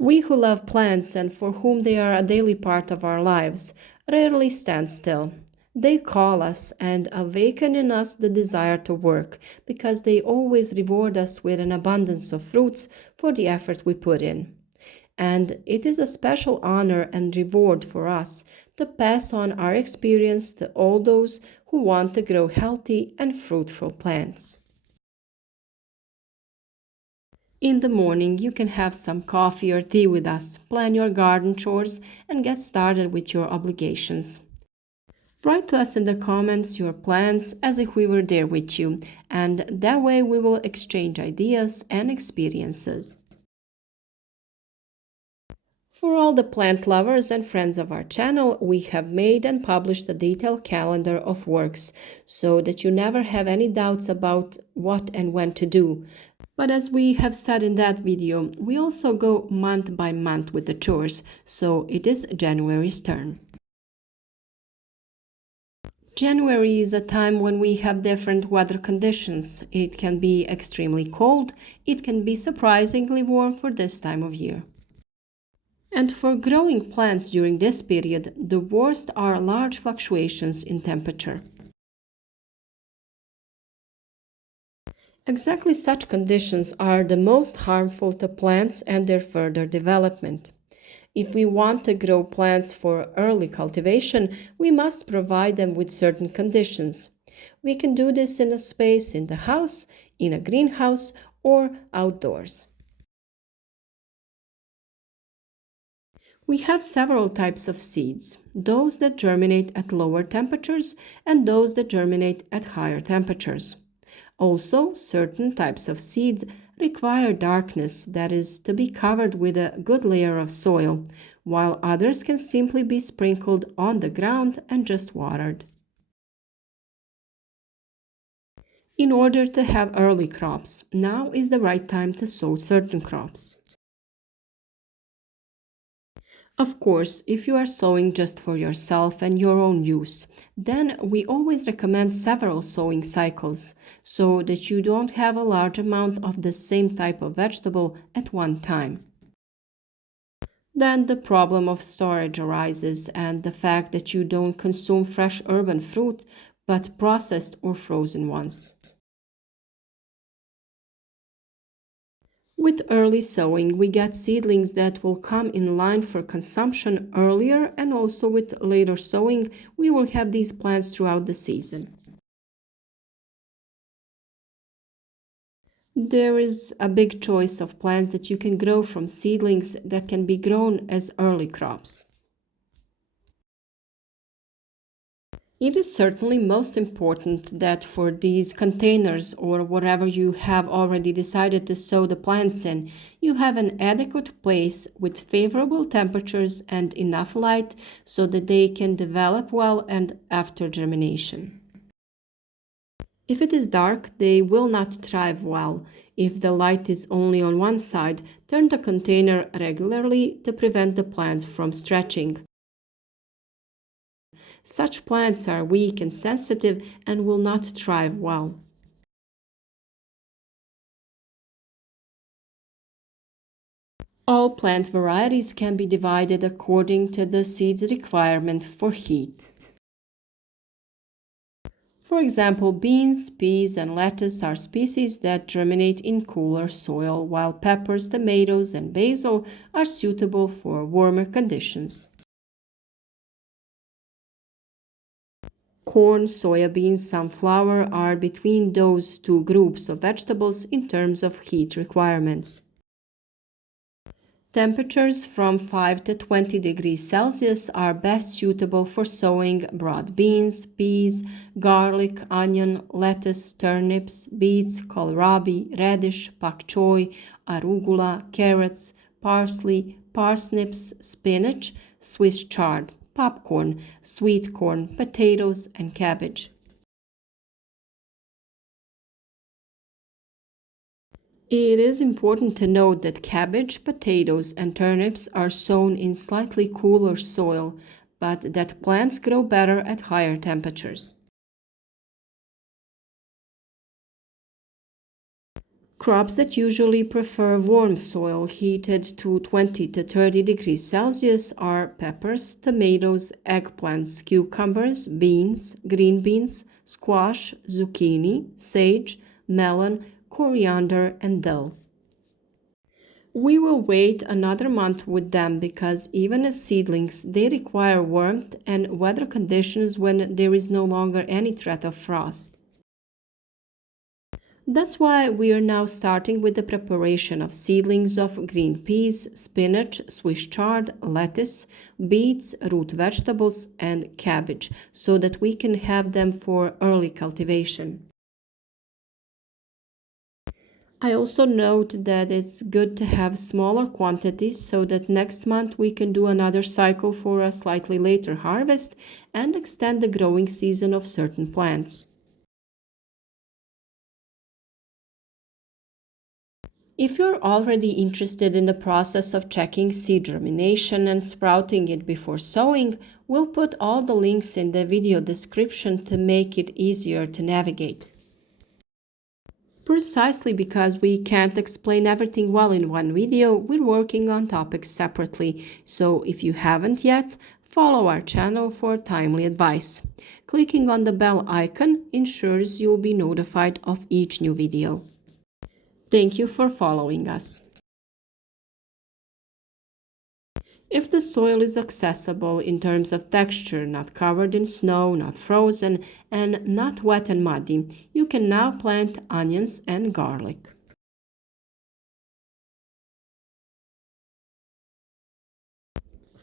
We who love plants and for whom they are a daily part of our lives rarely stand still. They call us and awaken in us the desire to work because they always reward us with an abundance of fruits for the effort we put in. And it is a special honor and reward for us to pass on our experience to all those who want to grow healthy and fruitful plants. In the morning, you can have some coffee or tea with us, plan your garden chores, and get started with your obligations. Write to us in the comments your plans as if we were there with you, and that way we will exchange ideas and experiences. For all the plant lovers and friends of our channel, we have made and published a detailed calendar of works so that you never have any doubts about what and when to do. But as we have said in that video, we also go month by month with the chores, so it is January's turn. January is a time when we have different weather conditions. It can be extremely cold, it can be surprisingly warm for this time of year. And for growing plants during this period, the worst are large fluctuations in temperature. Exactly such conditions are the most harmful to plants and their further development. If we want to grow plants for early cultivation, we must provide them with certain conditions. We can do this in a space in the house, in a greenhouse, or outdoors. We have several types of seeds, those that germinate at lower temperatures and those that germinate at higher temperatures. Also, certain types of seeds require darkness, that is, to be covered with a good layer of soil, while others can simply be sprinkled on the ground and just watered. In order to have early crops, now is the right time to sow certain crops. Of course, if you are sowing just for yourself and your own use, then we always recommend several sowing cycles so that you don't have a large amount of the same type of vegetable at one time. Then the problem of storage arises and the fact that you don't consume fresh urban fruit but processed or frozen ones. With early sowing, we get seedlings that will come in line for consumption earlier, and also with later sowing, we will have these plants throughout the season. There is a big choice of plants that you can grow from seedlings that can be grown as early crops. It is certainly most important that for these containers or whatever you have already decided to sow the plants in, you have an adequate place with favorable temperatures and enough light so that they can develop well and after germination. If it is dark, they will not thrive well. If the light is only on one side, turn the container regularly to prevent the plants from stretching. Such plants are weak and sensitive and will not thrive well. All plant varieties can be divided according to the seed's requirement for heat. For example, beans, peas, and lettuce are species that germinate in cooler soil, while peppers, tomatoes, and basil are suitable for warmer conditions. Corn, soybeans, sunflower are between those two groups of vegetables in terms of heat requirements. Temperatures from 5 to 20 degrees Celsius are best suitable for sowing broad beans, peas, garlic, onion, lettuce, turnips, beets, kohlrabi, radish, pak choi, arugula, carrots, parsley, parsnips, spinach, Swiss chard, popcorn, sweet corn, potatoes, and cabbage. It is important to note that cabbage, potatoes, and turnips are sown in slightly cooler soil, but that plants grow better at higher temperatures. Crops that usually prefer warm soil heated to 20 to 30 degrees Celsius are peppers, tomatoes, eggplants, cucumbers, beans, green beans, squash, zucchini, sage, melon, coriander, and dill. We will wait another month with them because even as seedlings, they require warmth and weather conditions when there is no longer any threat of frost. That's why we are now starting with the preparation of seedlings of green peas, spinach, Swiss chard, lettuce, beets, root vegetables, and cabbage so that we can have them for early cultivation. I also note that it's good to have smaller quantities so that next month we can do another cycle for a slightly later harvest and extend the growing season of certain plants. If you're already interested in the process of checking seed germination and sprouting it before sowing, we'll put all the links in the video description to make it easier to navigate. Precisely because we can't explain everything well in one video, we're working on topics separately, so if you haven't yet, follow our channel for timely advice. Clicking on the bell icon ensures you'll be notified of each new video. Thank you for following us. If the soil is accessible in terms of texture, not covered in snow, not frozen, and not wet and muddy, you can now plant onions and garlic.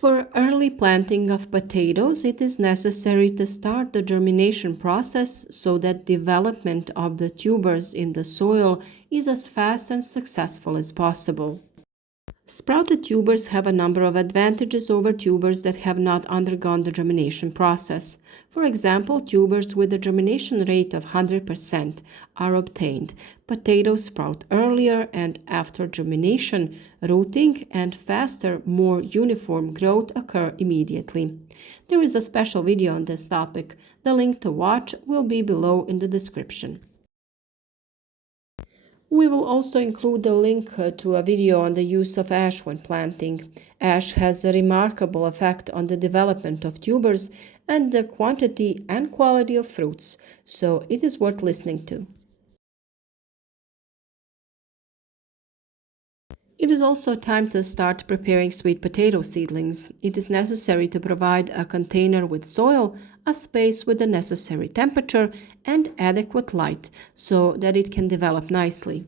For early planting of potatoes, it is necessary to start the germination process so that development of the tubers in the soil is as fast and successful as possible. Sprouted tubers have a number of advantages over tubers that have not undergone the germination process. For example, tubers with a germination rate of 100% are obtained. Potatoes sprout earlier and after germination, rooting and faster, more uniform growth occur immediately. There is a special video on this topic. The link to watch will be below in the description. We will also include a link to a video on the use of ash when planting. Ash has a remarkable effect on the development of tubers and the quantity and quality of fruits, so it is worth listening to. It is also time to start preparing sweet potato seedlings. It is necessary to provide a container with soil, a space with the necessary temperature, and adequate light so that it can develop nicely.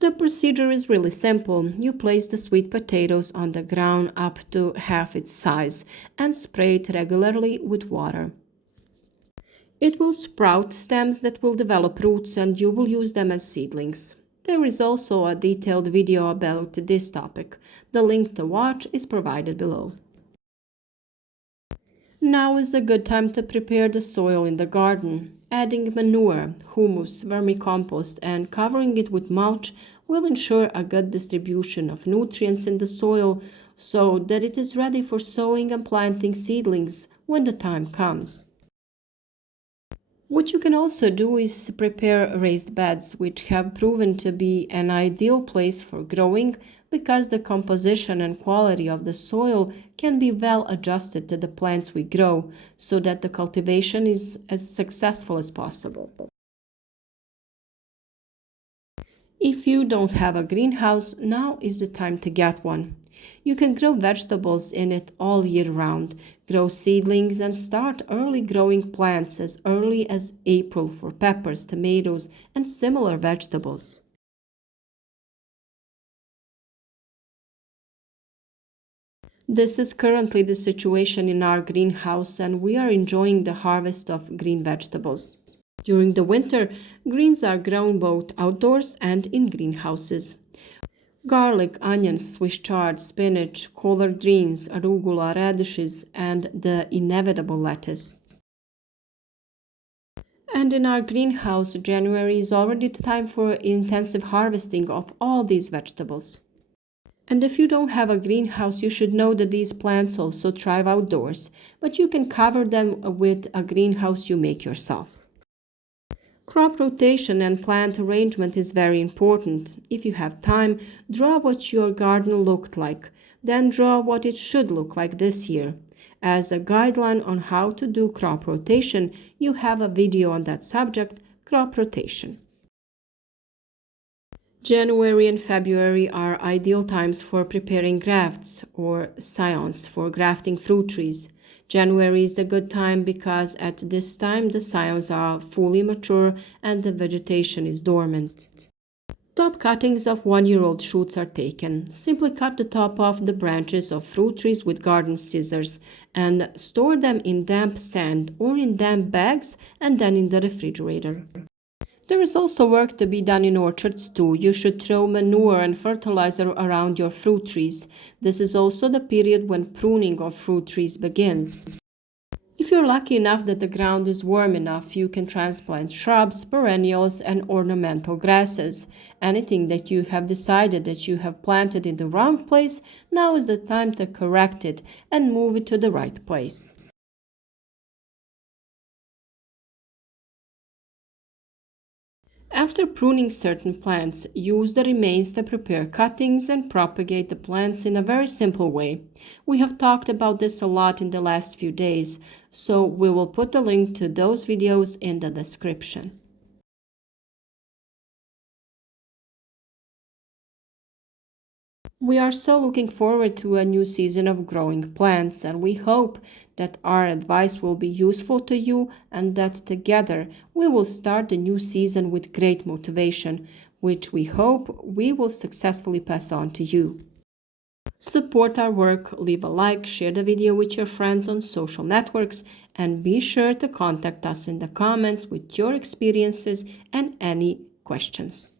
The procedure is really simple. You place the sweet potatoes on the ground up to half its size and spray it regularly with water. It will sprout stems that will develop roots and you will use them as seedlings. There is also a detailed video about this topic. The link to watch is provided below. Now is a good time to prepare the soil in the garden. Adding manure, humus, vermicompost, and covering it with mulch will ensure a good distribution of nutrients in the soil so that it is ready for sowing and planting seedlings when the time comes. What you can also do is prepare raised beds, which have proven to be an ideal place for growing because the composition and quality of the soil can be well adjusted to the plants we grow so that the cultivation is as successful as possible. If you don't have a greenhouse, now is the time to get one. You can grow vegetables in it all year round, grow seedlings and start early growing plants as early as April for peppers, tomatoes, and similar vegetables. This is currently the situation in our greenhouse and we are enjoying the harvest of green vegetables. During the winter, greens are grown both outdoors and in greenhouses. Garlic, onions, Swiss chard, spinach, collard greens, arugula, radishes, and the inevitable lettuce. And in our greenhouse, January is already the time for intensive harvesting of all these vegetables. And if you don't have a greenhouse, you should know that these plants also thrive outdoors, but you can cover them with a greenhouse you make yourself. Crop rotation and plant arrangement is very important. If you have time, draw what your garden looked like. Then draw what it should look like this year. As a guideline on how to do crop rotation, you have a video on that subject, crop rotation. January and February are ideal times for preparing grafts or scions for grafting fruit trees. January is a good time because at this time the scions are fully mature and the vegetation is dormant. Top cuttings of 1-year-old shoots are taken. Simply cut the top off the branches of fruit trees with garden scissors and store them in damp sand or in damp bags and then in the refrigerator. There is also work to be done in orchards too. You should throw manure and fertilizer around your fruit trees. This is also the period when pruning of fruit trees begins. If you're lucky enough that the ground is warm enough, you can transplant shrubs, perennials, and ornamental grasses. Anything that you have decided that you have planted in the wrong place, now is the time to correct it and move it to the right place. After pruning certain plants, use the remains to prepare cuttings and propagate the plants in a very simple way. We have talked about this a lot in the last few days, so we will put a link to those videos in the description. We are so looking forward to a new season of growing plants, and we hope that our advice will be useful to you and that together we will start the new season with great motivation, which we hope we will successfully pass on to you. Support our work, leave a like, share the video with your friends on social networks, and be sure to contact us in the comments with your experiences and any questions.